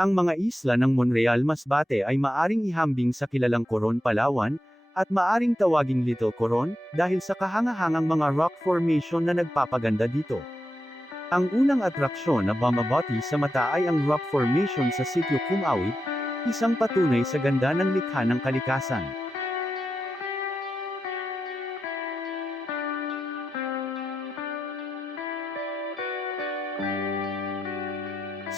Ang mga isla ng Monreal Masbate ay maaring ihambing sa kilalang Coron Palawan, at maaring tawaging Little Coron, dahil sa kahangahangang mga rock formation na nagpapaganda dito. Ang unang atraksyon na bumabati sa mata ay ang rock formation sa Sitio Kumawit, isang patunay sa ganda ng likha ng kalikasan.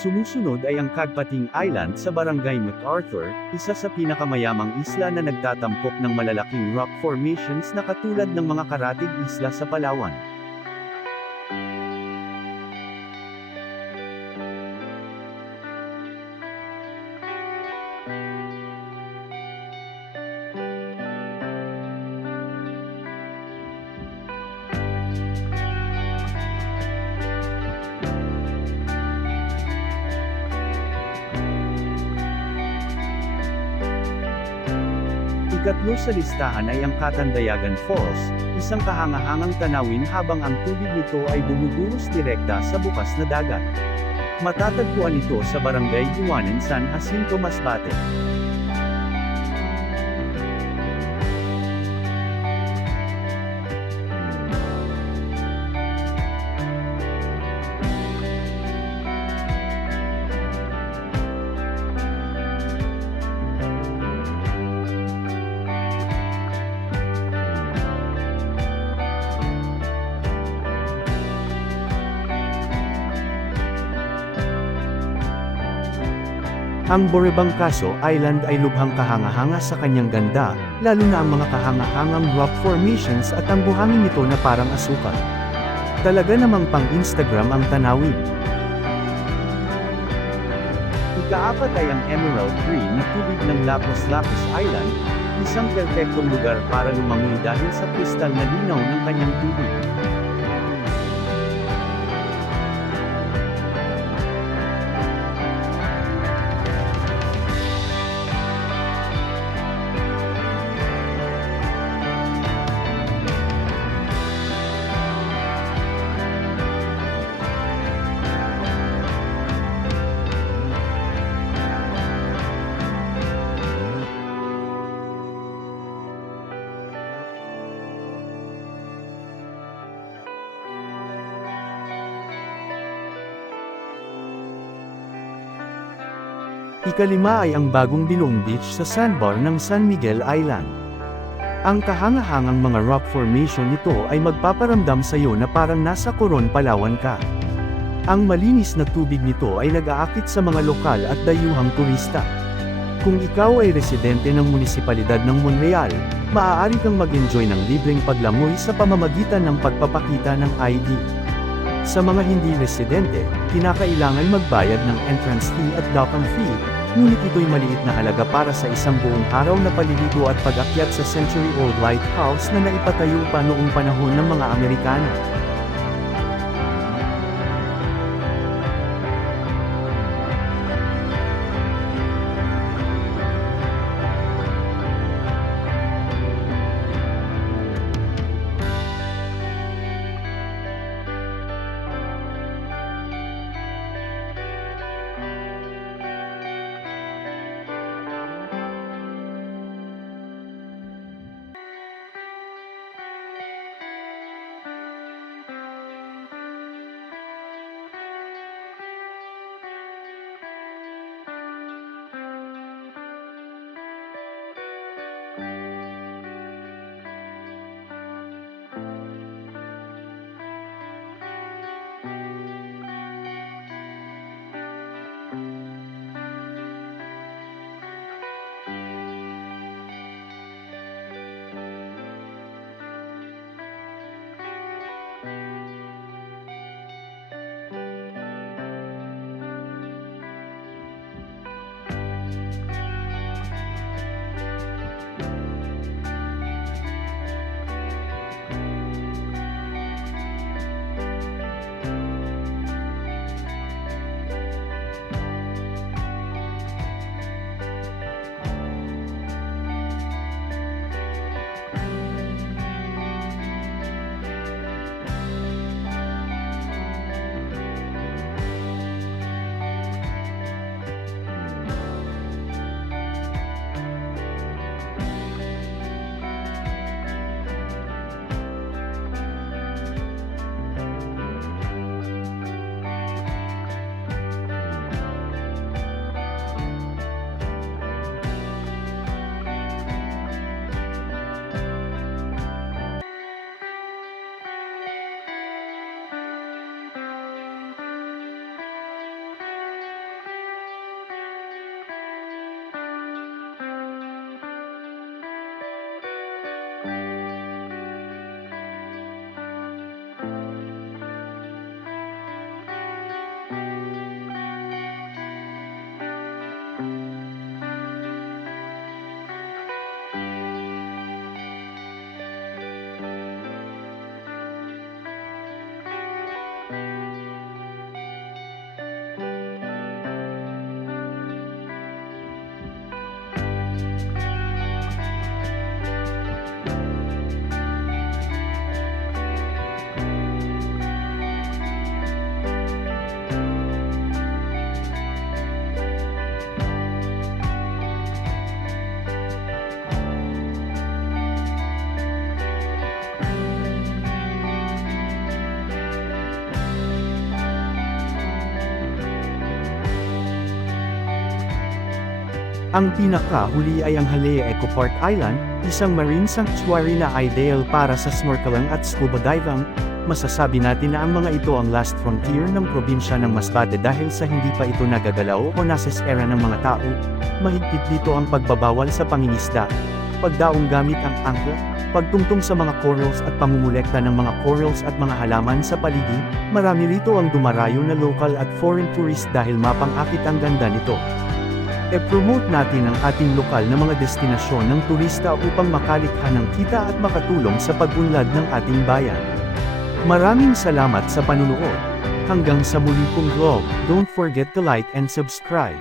Sumusunod ay ang Kagpating Island sa Barangay MacArthur, isa sa pinakamayamang isla na nagtatampok ng malalaking rock formations na katulad ng mga karatig isla sa Palawan. Ikatlo sa listahan ay ang Katandayagan Falls, isang kahangahangang tanawin habang ang tubig nito ay dumudulos direkta sa bukas na dagat. Matatagpuan ito sa Barangay Iwanan, San Jacinto, Masbate. Ang Boribangkaso Island ay lubhang kahanga-hanga sa kanyang ganda, lalo na ang mga kahanga-hangang rock formations at ang buhangin nito na parang asukal. Talaga namang pang-Instagram ang tanawin. Ikaapat ay ang Emerald Green na tubig ng Lapis Lapis Island, isang perpektong lugar para lumangoy dahil sa kristal na linaw ng kanyang tubig. Ikalima ay ang bagong Bilong Beach sa sandbar ng San Miguel Island. Ang kahangahangang mga rock formation nito ay magpaparamdam sa iyo na parang nasa Coron, Palawan ka. Ang malinis na tubig nito ay nag-aakit sa mga lokal at dayuhang turista. Kung ikaw ay residente ng munisipalidad ng Monreal, maaari kang mag-enjoy ng libreng paglangoy sa pamamagitan ng pagpapakita ng ID. Sa mga hindi residente, kinakailangan magbayad ng entrance fee at docking fee, ngunit ito'y maliit na halaga para sa isang buong araw na paliligo at pag-akyat sa century-old lighthouse na naipatayo pa noong panahon ng mga Amerikano. Ang pinakahuli ay ang Halea Eco Park Island, isang marine sanctuary na ideal para sa snorkeling at scuba diving. Masasabi natin na ang mga ito ang last frontier ng probinsya ng Masbate dahil sa hindi pa ito nagagalaw o nasesera ng mga tao. Mahigpit dito ang pagbabawal sa pangingisda, pagdaong gamit ang angkla, pagtungtong sa mga corals at pamumulekta ng mga corals at mga halaman sa paligid. Marami rito ang dumarayo na local at foreign tourist dahil mapang-akit ang ganda nito. E-promote natin ang ating lokal na mga destinasyon ng turista upang makalikha ng kita at makatulong sa pag-unlad ng ating bayan. Maraming salamat sa panunood. Hanggang sa muli kong vlog, don't forget to like and subscribe.